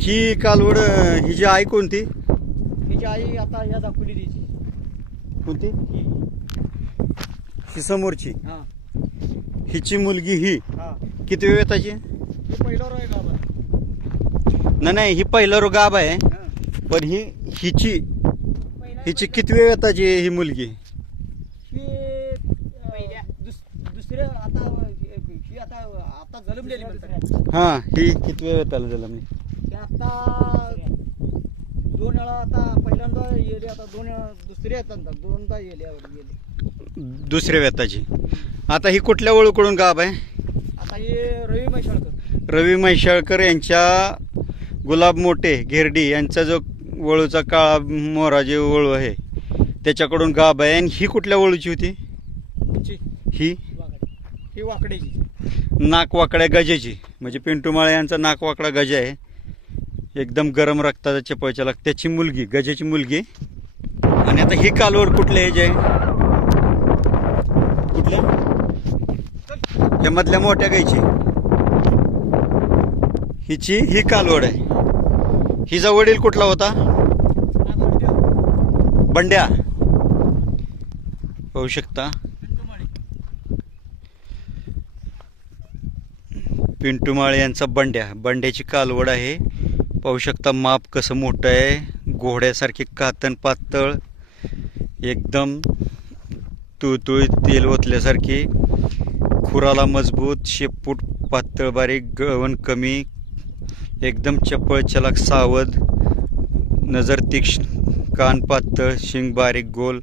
ही कालवड ही जी आई कोणती? हिची आई आता ह्या दाखवली तिची कोणती? ही ही समोरची. हा हिची मुलगी ही हा किती वेताची? हे पहिलं रोय गाव आहे. नाही, ही पहिलं रो गाब आहे. हा. पण हिची किती वेताची ही मुलगी? ही दुसऱ्या आता ही आता जन्मलेली म्हणतात. हा, ही किती वेताला जन्मली? ही आता दोन वेळा आता पहिल्यांदा येले, आता दोन दुसऱ्या येतात दोनदा गेले. दुसऱ्या वेताची. आता ही कुठल्या वळूकडून गाब आहे? आता हे रवी मैशाळकर. रवी म्हैसाळकर यांच्या गुलाब मोठे घेरडी यांचा जो वळूचा काळा मोरा जे वळू आहे त्याच्याकडून गाब आहे. आणि ही कुठल्या वळूची होती? हिची ही ही वाकड्याची. नाकवाकड्या गजेची, म्हणजे पिंटू माळे यांचा नाकवाकडा गजा आहे. एकदम गरम रक्ताचा चपळच्या त्याची मुलगी, गजाची मुलगी. आणि आता ही कालवड कुठल्या ह्याची आहे? कुठल्या? या मधल्या मोठ्या गायची. हिची ही कालवड आहे. हिचा वडील कुठला होता? बंड्या. पाहू शकता पिंटू माळे यांचा बंड्याची कालवड आहे. पाहू शकता माप कसं मोठं आहे. घोड्यासारखी कातण पातळ, एकदम तुळतुळीत तेल ओतल्यासारखी, खुराला मजबूत, शेपूट पातळ बारीक, गळवण कमी, एकदम चपळ चलाक सावध, नजर तीक्ष्ण, कान पातळ, शिंग बारीक गोल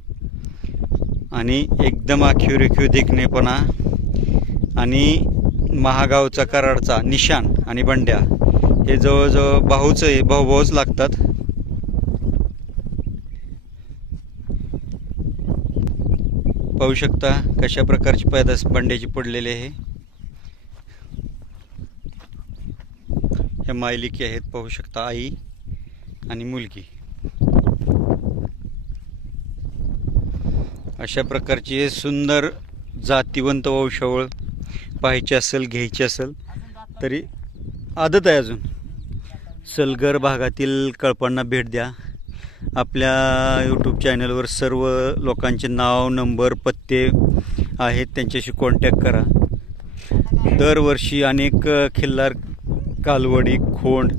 आणि एकदम आखीव रेखीव देखणेपणा. आणि महागावचा कराडचा निशान आणि बंड्या हे जवळजवळ भाऊच लागतात. पाहू शकता कशा प्रकारची पैदास बंड्याची पडलेली आहे. ह्या मायलिकी आहेत. पाहू शकता आई आणि मुलगी. अशा प्रकारची सुंदर जातीवंत वंशावळ पाहायची असेल, घ्यायची असेल तरी आदत आहे अजून. सलगर भागातील कळपांना भेट द्या. आपल्या यूट्यूब चॅनलवर सर्व लोकांचे नाव, नंबर, पत्ते आहेत, त्यांच्याशी कॉन्टॅक्ट करा. दरवर्षी अनेक खिल्लार कालवडी खोंड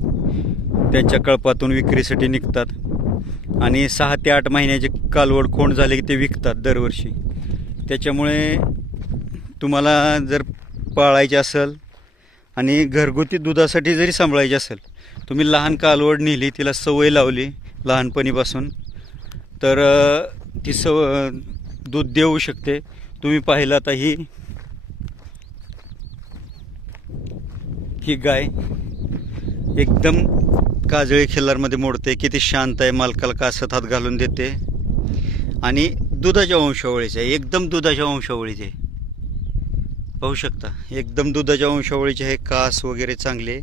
त्यांच्या कळपातून विक्रीसाठी निघतात. आणि 6 ते 8 महिन्याचे कालवड खोंड झाले की ते विकतात दरवर्षी. त्याच्यामुळे तुम्हाला जर पाळायचे असेल आणि घरगुती दुधासाठी जरी सांभाळायची असेल, तुम्ही लहान कालवड नेली, तिला सवय लावली लहानपणीपासून, तर ती दूध देऊ शकते. तुम्ही पाहिलं आता ही गाय एकदम काजळी खिल्लारमध्ये मोडते. किती शांत आहे, मालकाला कासत हात घालून देते. आणि दुधाच्या वंशावळीचे आहे, एकदम दुधाच्या वंशावळीचे. पाहू शकता एकदम दुधाच्या वंशावळीचे आहे. कास वगैरे चांगले.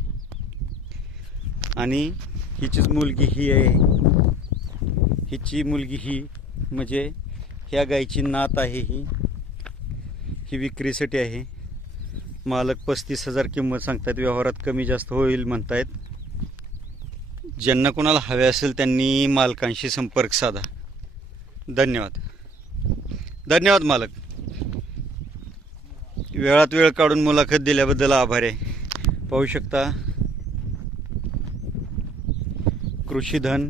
आणि हिचीच मुलगी ही आहे. हिची मुलगी ही म्हणजे ह्या गायची नात आहे. ही विक्रीसाठी आहे. मालक 35,000 किंमत सांगतात. व्यवहारात कमी जास्त होईल म्हणतायत. ज्यांना कोणाला हवे असेल त्यांनी मालकांशी संपर्क साधा. धन्यवाद. धन्यवाद मालक. वेळात वेळ काढून मुलाखत दिल्याबद्दल आभार आहे. पाहू शकता कृषीधन,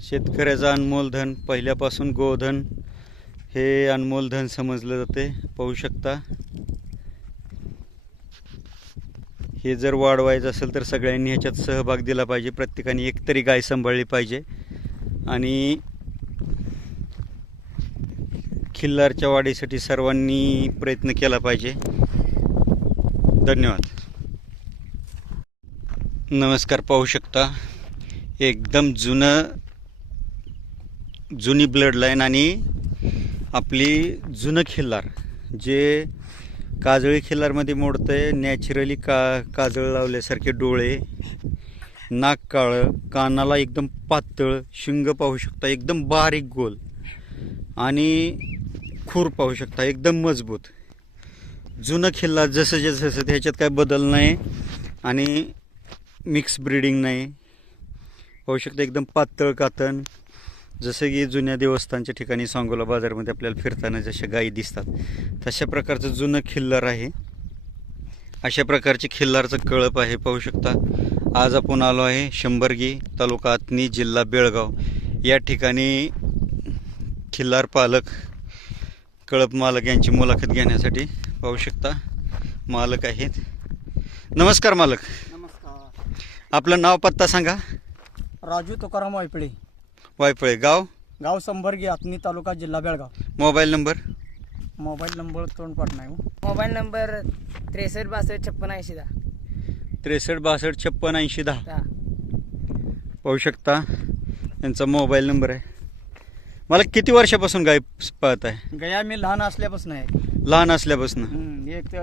शेतकऱ्याचा अनमोल धन. पहिल्यापासून गोधन हे अनमोल धन समजलं जाते. पाहू शकता हे जर वाढवायचं असेल तर सगळ्यांनी ह्याच्यात सहभाग दिला पाहिजे. प्रत्येकाने एकतरी गाय सांभाळली पाहिजे. आणि खिल्लारच्या वाढीसाठी सर्वांनी प्रयत्न केला पाहिजे. धन्यवाद. नमस्कार. पाहू शकता एकदम जुनी ब्लड लाईन आणि आपली जुनं खिल्लार जे काजळी खिल्लारमध्ये मोडतंय. नॅचरली काजळ लावल्यासारखे डोळे, नाक काळं, कानाला एकदम पातळ, शिंग पाहू शकता एकदम बारीक गोल, आणि खूर पाहू शकता एकदम मजबूत. जुनं खिल्लार जसं ह्याच्यात काय बदल नाही. आणि मिक्स ब्रीडिंग नाही. पाहू शकता एकदम पातळ कातण, जसं की जुन्या देवस्थानच्या ठिकाणी सांगोला बाजारमध्ये आपल्याला फिरताना जशा गायी दिसतात तशा प्रकारचं जुनं खिल्लार आहे. अशा प्रकारचे खिल्लारचं कळप आहे. पाहू शकता आज आपण आलो आहे शंभरगी, तालुका आतनी, जिल्हा बेळगाव या ठिकाणी खिल्लार पालक, कळप मालक यांची मुलाखत घेण्यासाठी. पाहू शकता मालक आहेत. नमस्कार मालक, नमस्कार. आपलं नाव पत्ता सांगा. राजू तुकाराम वायपळे, वायपळे, गाव संभरगी, आतनी, तालुका, जिल्हा Belgaum. Mobile number. Mobile number तोंडपाठ नाही. Mobile number 63 62 56 80 63 62 56 80 10. 10. पाहू शकता यांचा मोबाईल नंबर आहे. मला किती वर्षापासून गाय पाहत आहे? गया मी लहान असल्यापासून आहे. लहान असल्यापासून. एक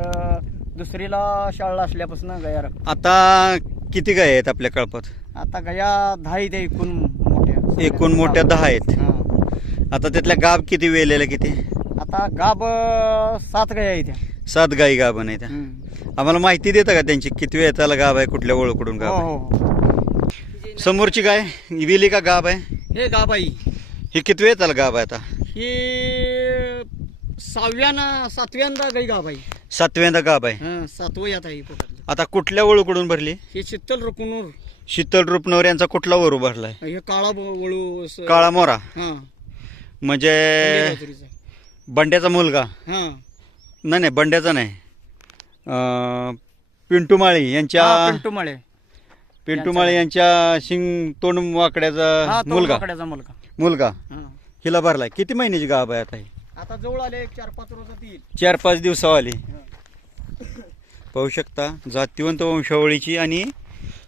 दुसरीला शाळा असल्यापासून गया आता किती गाय आहेत आपल्या कळपात? आता गया 10 आहेत एकूण मोठ्या. एकूण मोठ्या 10 आहेत. हां. आता त्यातल्या गाब किती, वेलेल्या किती? आता गाब 7 गया आहेत त्या. 7 गायी गाभण आहेत. आम्हाला माहिती देता का त्यांची किती वेळ त्याला गाब आहे, कुठल्या ओळखकडून गाब आहे? हो. समोरची गाय विली का गाब आहे? हे गाब आहे. ही किती वेळ त्याला गाब आहे आता? हे 7व्यांदा गाई गाब आहे. 7व्यांदा गाब आहे. 7वं यात आहे पोटातलं. आता कुठल्या ओळखकडून भरली? हे शीतल रुकूनूर. शीतल रुपनवर यांचा कुठला वरू भरलाय? हे काळा वळू काळा मोरा. हां. म्हणजे बंड्याचा मुलगा? हां. नाही, बंड्याचा नाही, पिंटू माळी यांच्या, पिंटू माळी यांच्या शिंग तोंड वाकड्याचा मुलगा हिला भरलाय. किती महिन्याची गाभ आहे आता? ही आता जवळ आले 4-5 रोजात येईल. 4-5 दिवसावाली. पाहू शकता जातीवंत वंशावळीची आणि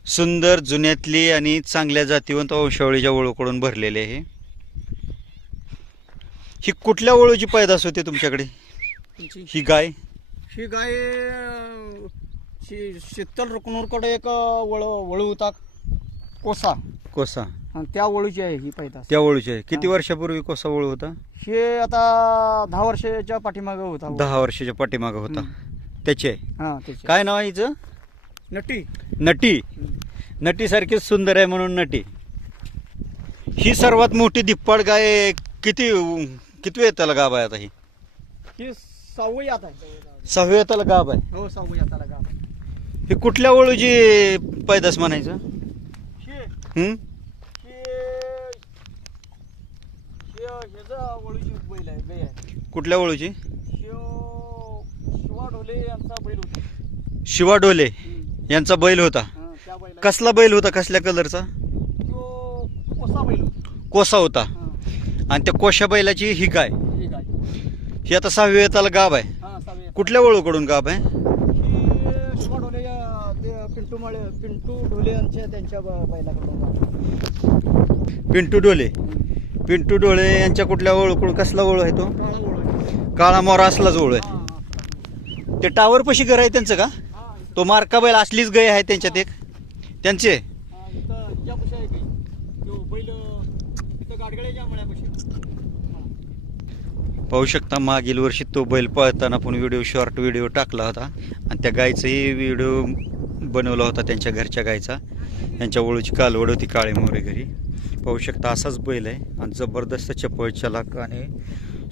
सुंदर जुन्यातली आणि चांगल्या जातीवंत वंशावळीच्या ओळूकडून भरलेली आहे. ही कुठल्या ओळूची पैदास होते तुमच्याकडे ही गाय? ही गाय शीतल रुकनूरकडे एक वळू होता, कोसा. आणि त्या वळूची आहे ही पैदास. त्या ओळूची आहे. किती वर्षापूर्वी कोसा ओळू होता? हे आता 10 वर्षाच्या पाठीमागे होता. 10 वर्षाच्या पाठीमागे होता. त्याची आहे. हां, त्याची. काय नाव आहे हिचं? नटी. नटी सारखीच सुंदर आहे म्हणून नटी. ही सर्वात मोठी धिप्पाड गाय. किती वेळ त्याला गाभ आहे आता? ही 6वं यात आहे. 6व्या त्याला गाभ आहे. हो, 6वं याताला गाब. ही कुठल्या ओळूची पैदास म्हणायचं? वळूची बैल आहे, गाय आहे. कुठल्या ओळूची? शिवा ढोले यांचा बैल होता. शिवा डोले यांचा बैल होता. त्या बैला कसला बैल होता? कसल्या कलरचा? तो कोसा बैल होता. कोसा होता. आणि त्या कोशा बैलाची ही गाय. ही गाय. ही आता 6व्या त्याला गाभ आहे. 6व्या यात. कुठल्या ओळूकडून गाभ आहे? ही शिवा ढोले पिंटू ढोले त्यांच्या बैलाकडून. पिंटू डोळे यांच्या कुठल्या ओळखून? कसला ओळख आहे तो? काळा वळू. काळा मोरा असलाच ओळ आहे. हां. ते टावर पशी घर आहे त्यांचं का? तो मार्का बैल असलीच गाय आहे त्यांच्यात एक त्यांचे. इथं ज्यापाशी आहे की तो बैल इथं गाडगड्याच्या मळ्यापाशी. पाहू शकता मागील वर्षी तो बैल पळताना आपण शॉर्ट व्हिडिओ टाकला होता आणि त्या गायचाही व्हिडिओ बनवला होता त्यांच्या घरच्या गायचा. त्यांच्या ओळूची कालवड होती काळे मोरे घरी. पाहू शकता असाच बैल आहे आणि जबरदस्त चपळ चलाक आणि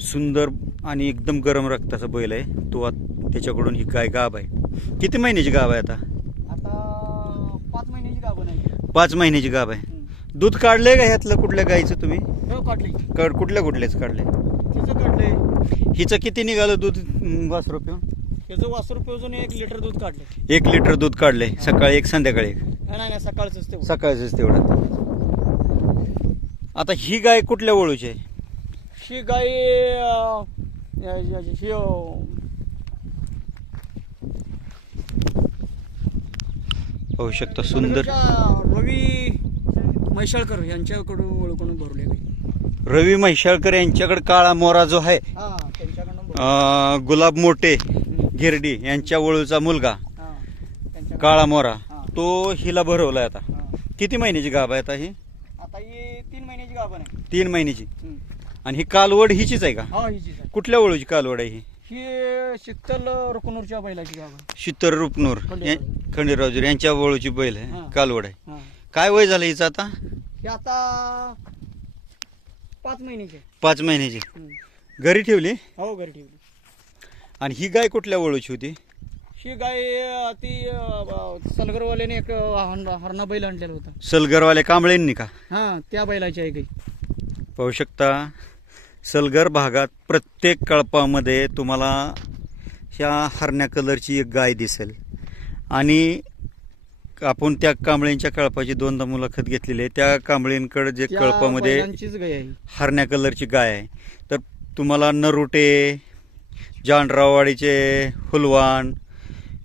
सुंदर आणि एकदम गरम रक्ताचा बैल आहे तो. त्याच्याकडून ही गाय गाभ आहे. किती महिन्याची गाभ आहे आता? आता 5 महिन्याची गाभण आहे. 5 महिन्याची गाभ आहे. दूध काढलंय का ह्यातलं कुठल्या गायचं तुम्ही? हो, काढली. कुठल्याच काढले? तिचं काढलंय. हिचं किती निघालं दूध वासरू पिऊन? त्याचं वासरू पिऊन 1 लिटर दूध काढलं. 1 लिटर दूध काढले. सकाळी 1 संध्याकाळी 1? नाही, सकाळचंच ते. सकाळचंच तेवढं. आता ही गाय कुठल्या ओळूची आहे? ही गाय पाहू शकता सुंदर रवी म्हैसाळकर यांच्याकडून ओळखून भरले गाई. रवी म्हैसाळकर यांच्याकडे काळा मोरा जो आहे, गुलाब मोठे गिरडी यांच्या ओळूचा मुलगा काळा मोरा, तो हिला भरवलाय. आता किती महिन्याची गाभ आहे आता ही? आता ही 3 महिन्याची गाभ आहे. 3 महिन्याची. आणि ही कालवड हिचीच आहे का? हा, हिचीच आहे. कुठल्या ओळूची कालवड आहे ही? ही शीतल रुकनूरच्या बैलाची गाव आहे. शीतल रुपनूर खंडेरावजी यांच्या वळूची बैल आहे, हा. कालवड आहे. हा. काय वय झालं हिचं आता? ही आता 5 महिन्याची आहे. 5 महिन्याची. हम्म. घरी ठेवली. हो घरी ठेवली. आणि ही गाय कुठल्या वळूची होती? ही गाय ती सलगरवाल्याने एक हरणा बैल आणलेला होता. सलगरवाल्या कांबळेंनी का? हा त्या बैलाची आहे गाय. पाहू शकता सलगर भागात प्रत्येक कळपामध्ये तुम्हाला ह्या हरण्या कलरची एक गाय दिसेल. आणि आपण त्या कांबळेंच्या कळपाची 2दा मुलाखत घेतलेली आहे. त्या कांबळेंकडे जे त्या कळपामध्ये बैलांचीच गाय आहे. हरण्या कलरची गाय आहे. तर तुम्हाला नरुटे, जानराववाडीचे हुलवान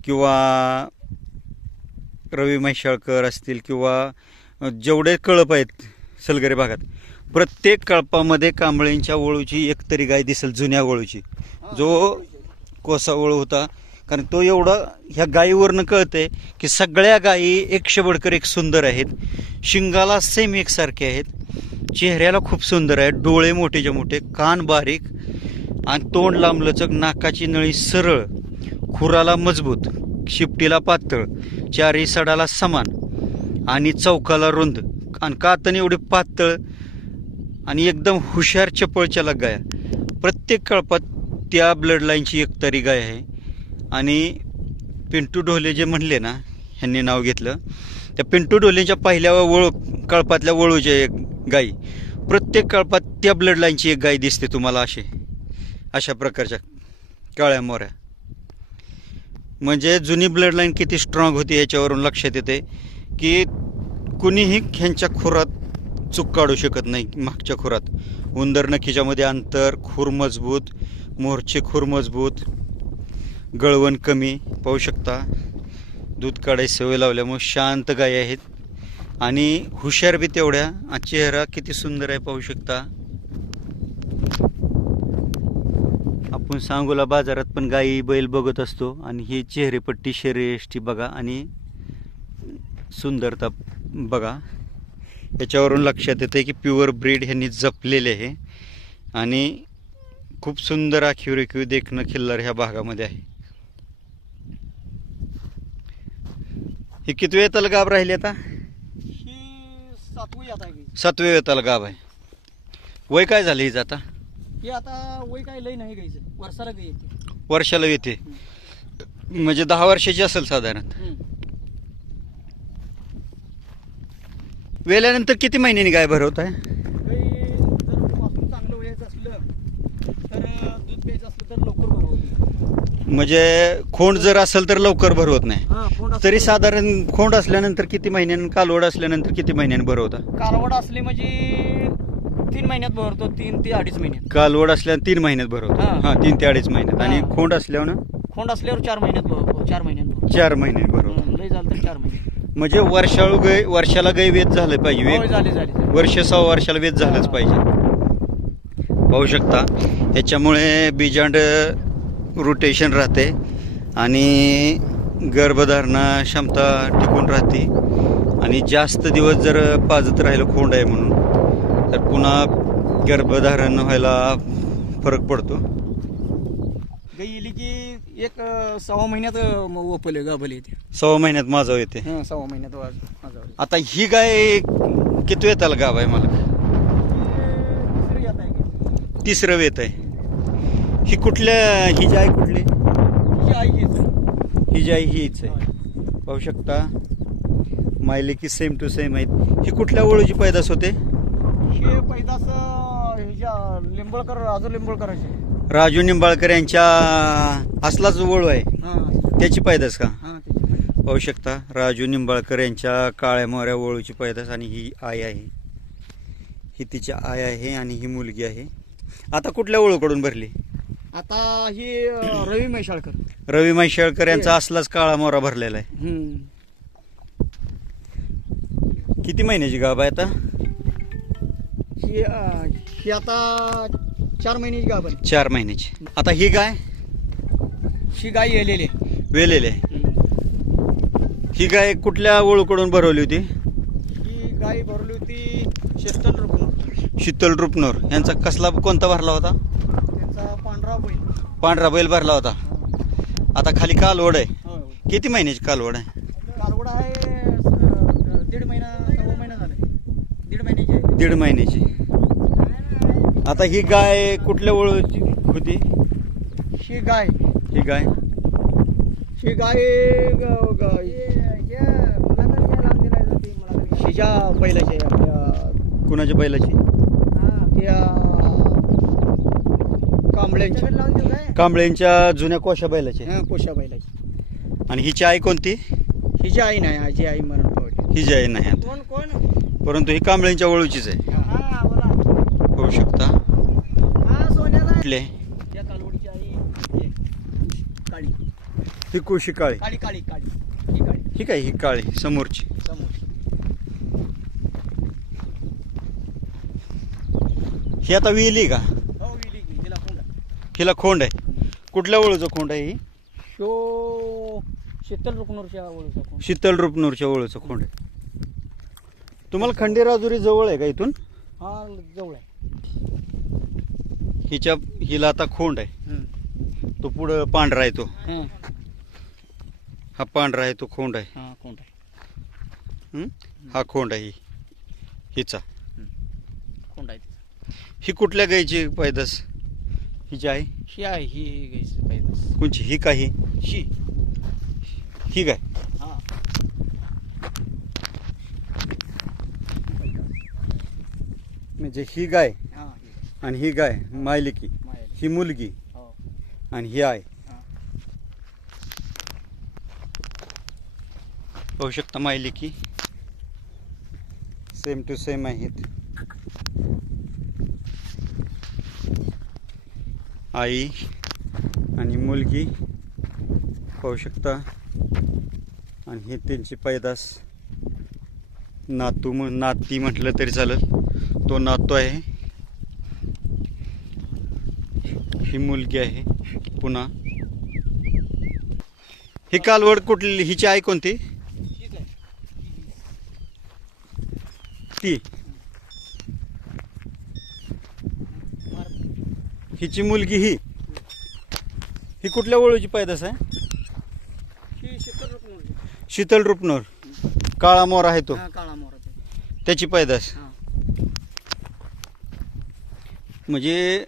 किंवा रवी म्हैसाळकर असतील किंवा जेवढे कळप आहेत सलगरे भागात, प्रत्येक कळपामध्ये कांबळेंच्या वळूची एक तरी गाय दिसेल, जुन्या वळूची. जो कोसा वळू होता, कारण तो एवढा ह्या गायीवरनं कळतंय की सगळ्या गायी 100 बडकर 1 सुंदर आहेत. शिंगाला सेम एकसारखे आहेत, चेहऱ्याला खूप सुंदर आहेत, डोळे मोठेच्या मोठे, कान बारीक आणि तोंड लांबलचक, नाकाची नळी सरळ, खुराला मजबूत, शिपटीला पातळ, चारी सडाला समान आणि चौकाला रुंद आणि कातन एवढे पातळ आणि एकदम हुशार चपळ चलाक गाय. प्रत्येक कळपात त्या ब्लड लाईनची एक तरी गाय आहे. आणि पिंटू ढोले जे म्हणले ना, ह्यांनी नाव घेतलं, त्या पिंटू ढोलेच्या पहिल्या कळपातल्या वळूच्या एक गाई, प्रत्येक कळपात त्या ब्लड लाईनची एक गाय दिसते तुम्हाला. अशा प्रकारच्या काळ्या मोऱ्या, म्हणजे जुनी ब्लड लाईन किती स्ट्रॉंग होती याच्यावरून लक्षात येते की कुणीही ह्यांच्या खुरात चूक काढू शकत नाही. मागच्या खुरात उंदर नखीच्यामध्ये अंतर, खूर मजबूत, मोरचे खूर मजबूत, गळवण कमी. पाहू शकता दूध काढायची सवय लावल्यामुळे शांत गाय आहेत आणि हुशार बी तेवढ्या. चेहरा किती सुंदर आहे पाहू शकता. आपण सांगोला बाजारात पण गायी बैल बघत असतो आणि ही चेहरेपट्टी शरीरयष्टी बघा आणि सुंदरता बघा. याच्यावरून लक्षात येते की प्युअर ब्रीड ह्यांनी जपलेले आहे आणि खूप सुंदर आखीव देखणं खिल्लार ह्या भागामध्ये आहे. ही किती वेताला गाभ राहिली आता? ही 7वी आता आहे. 7व्या वेताला गाभ आहे. वय काय झालं हिचं आता? ही आता वय काय लय नाही गायचं, वर्षाला गाय येते. वर्षाला येते, म्हणजे 10 वर्षाची असेल साधारण. वेल्यानंतर किती महिन्यांनी गाय भरवत आहे? गाय जर वासरू चांगलं वयाचं असलं तर दूध प्यायचं असलं तर लवकर भरवते. म्हणजे खोंड जर असेल तर लवकर भरवत नाही. हा खोंड तरी साधारण खोंड असल्यानंतर किती महिन्यांनी, कालवड असल्यानंतर किती महिन्यांनी भरवता? कालवड असली म्हणजे 3 महिन्यात भरतो, 3 ते 2.5 महिन्यात. कालवड असल्यावर 3 महिन्यात भरवतो. हा. हा 3 ते 2.5 महिन्यात. आणि हा. खोंड असल्यावर खोंड असल्यावर 4 महिन्यात भरतो. 4 महिन्यात भरतो. 4 महिन्यात भरवतो. लय झालं तर 4 महिने. म्हणजे वर्षाला गाय वेत झालं पाहिजे. होय, झाली. वर्ष 6 वर्षाला वेत झालंच पाहिजे. पाहू शकता ह्याच्यामुळे बिजांड रोटेशन राहते आणि गर्भधारणा क्षमता टिकून राहते. आणि जास्त दिवस जर पाजत राहिलं खोंड आहे म्हणून तर पुन्हा गर्भधारण व्हायला फरक पडतो. गाय येली की एक 6 महिन्यात ओपले गाभले येते. 6 महिन्यात माझं येते. 6 महिन्यात माझा. आता ही गाय किती वेताला गाभ आहे? मला तिसरी आता आहे. 3रं वेत आहे. ही कुठल्या, ही जी आई कुठली? ही आई हीच. ही जी आई हीच आहे. पाहू शकता मायले की सेम टू सेम आहेत. ही कुठल्या वळूची पैदास होते? हे पैदास लिंबळकर, राजू लिंबळकरांचे. राजू निंबाळकर यांच्या असलाच वळू आहे, त्याची पैदास का? पाहू शकता राजू निंबाळकर यांच्या काळ्या मोऱ्या वळूची पैदास. आणि ही आई आहे, ही तिची आई आहे आणि ही मुलगी आहे. आता कुठल्या वळूकडून भरली? आता ही रवी म्हैसाळकर. रवी म्हैसाळकर यांचा असलाच काळा मोरा भरलेला आहे. किती महिन्याची गाभ आहे आता? ही आता 4 महिन्याची गाभ आहे. 4 महिन्याची. आता ही गाय? ही गाय येलेली वेलेली आहे. ही गाय कुठल्या वळूकडून भरवली होती? ही गाय भरली होती शीतल रुकनूर. शीतल रुपनूर यांचा कसला कोणता भरला होता? त्यांचा पांढरा बैल. पांढरा बैल भरला होता. आता खाली कालवड आहे. हो. किती महिन्याची कालवड आहे? कालवड आहे 1.5 महिना 1.25 महिना झाले. 1.5 महिन्याची आहे. 1.5 महिन्याची. आता ही गाय कुठल्या ओळखी होती? ही गाय ही गाय ही गाय हिच्या बैलाची आहे आपल्या कुणाच्या बैलाची? त्या कांबळ्यांची कांबळेंच्या जुन्या कोशा बैलाची. कोशा बैलाची. आणि हिची आई कोणती? हिची आई नाही, आजी आई मरण पावली. हिची आई नाही आता. कोण परंतु ही कांबळेंच्या ओळखीच आहे. होऊ शकता. कुठले? त्या कालवडीची आई काळी ही कुशी काळी. काळी काळी काळी ही काळी ही काय? ही काळी समोरची. समोर. ही आता विहिली का? हो विली की तिला कोंड. हिला खोंड आहे. कुठल्या ओळूचं खोंड आहे ही? शो शीतल रुकनूरच्या ओळखीचा कोण. शीतल रुपनूरच्या ओळूचं खोंड आहे. तुम्हाला खंडेराजुरी जवळ आहे का इथून? हा जवळ आहे. हिला आता खोंड आहे. तो पुढं पांढरा आहे. तो हा पांढरा आहे, तो खोंड आहे. हा कोंड आहे. हा खोंड आहे हिचा. कोंड आहे. ही कुठल्या गायची पैदास? हिची आहे. ही आहे ही गायची पैदास. कोणची? ही का? ही शी ही गाय. हा म्हणजे ही गाय हा आणि ही गाय मायलिकी. मायली. ही मुलगी हो. आणि ही आहे. हा. पाहू शकता मायलिकी सेम टू सेम आहेत. आई आणि मुलगी पाहू शकता. आणि हे त्यांची पैदास. नाती म्हटलं तरी चालेल. तो नातू आहे. ही मुलगी आहे. पुन्हा ही कालवड कुठली? हिची आई कोणती? ठीक आहे. ती. हिची मुलगी ही. ही कुठल्या ओळूची पैदास आहे? ही शीतल रुकनूरची. शीतल रुपनूर. काळा मोर आहे तो, हा काळा मोराची. त्याची पैदास. हा म्हणजे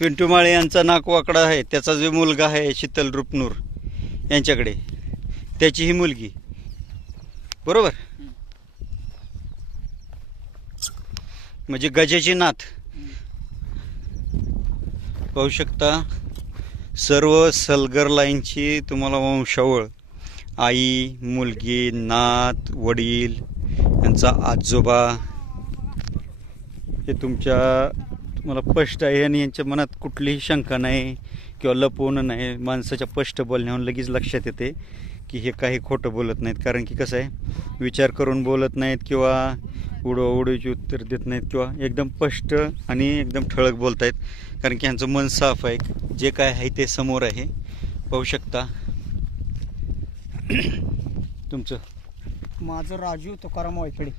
पिंटू माळे यांचा नाकवाकडा आहे, त्याचा जो मुलगा आहे शीतल रुपनूर यांच्याकडे, त्याची ही मुलगी. बरोबर. म्हणजे गजेची नात. पाहू शकता सर्व सलगर लाईनची तुम्हाला वंशावळ. आई, मुलगी, नात, वडील, यांचा आजोबा, हे तुम्हाला स्पष्ट आहे. आणि यांच्या मनात कुठलीही शंका नाही किंवा लपवणं नाही. माणसाच्या स्पष्ट बोलण्याहून लगेच लक्षात येते की हे काही खोटं बोलत नाहीत. कारण की कसं आहे, विचार करून बोलत नाहीत किंवा उडवाउडवीची उत्तर देत नाहीत किंवा एकदम स्पष्ट आणि एकदम ठळक बोलत आहेत. कारण की ह्यांचं मन साफ आहे. जे काय आहे ते समोर आहे. पाहू शकता. तुमचं? माझं राजू तुकाराम वायफळे.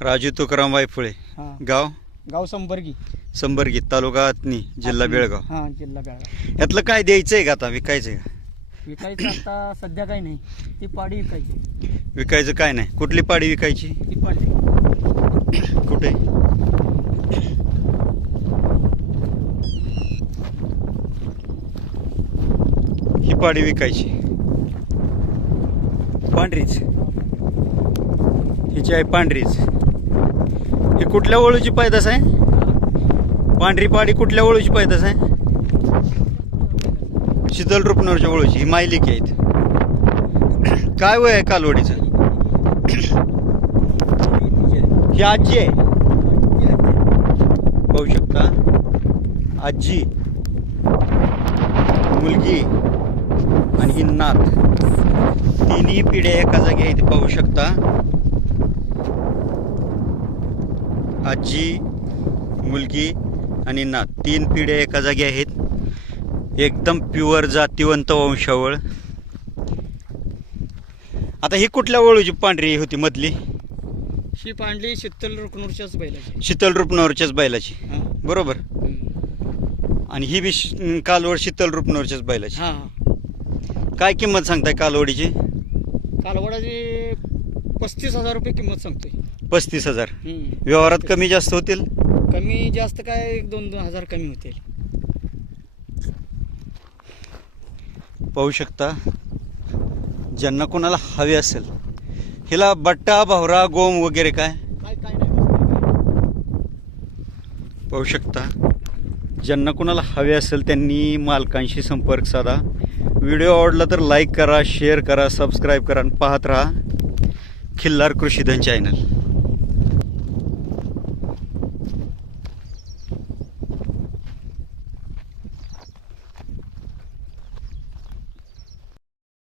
राजू तुकाराम वायफळे. हा गाव? गाव संबर्गी. संबर्गी, तालुका आतनी, जिल्हा बेळगाव. हा जिल्हा बेळगाव. यातलं काय द्यायचं आहे का आता? विकायचं आहे का? विकायचं आता सध्या काही नाही. ती पाडी विकायची. विकायचं काय नाही. कुठली पाडी विकायची? ती पाडी कुठे? ही पाडी विकायची. पांढरीच. हिची आहे पांढरीच. ही कुठल्या ओळूची पैदास आहे? पांढरी पाडी कुठल्या ओळूची पैदास आहे? शीतल रुपनूरच्या ओळूची. ही मायलिकी आहेत. काय वय आहे कालवडीचं? ही आजी आहे. पाहू शकता. आजी, मुलगी आणि ही नात, तिन्ही पिढ्या एका जागी आहेत. पाहू शकता. आजी, मुलगी आणि नात, 3 पिढ्या एका जागी आहेत. एकदम प्युअर जातीवंत वंशावळ. आता ही कुठल्या ओळूची पांढरी होती मधली? ही पांडली शीतल रुकनूरच्याच बैलाची. शीतल रुपनूरच्याच बैलाची. हा. बरोबर. आणि ही बी कालवड शीतल रूपनवरच्याच बैलाची. हां काय किंमत सांगताय कालवडीची? कालवडाची 35,000 रुपये किंमत सांगतोय. 35,000. व्यवहारात कमी जास्त होतील? कमी जास्त काय 1-2 हजार कमी होतील. पाहू शकता, ज्यांना कोणाला हवे असेल. हिला बट्टा भावरा गोम वगैरे काय काय नाही. पाहू शकता, ज्यांना कोणाला हवे असेल त्यांनी मालकांशी संपर्क साधा. व्हिडिओ आवडला तर लाईक करा, शेअर करा, सबस्क्राईब करा आणि पाहत राहा खिल्लार कृषीधन चॅनल.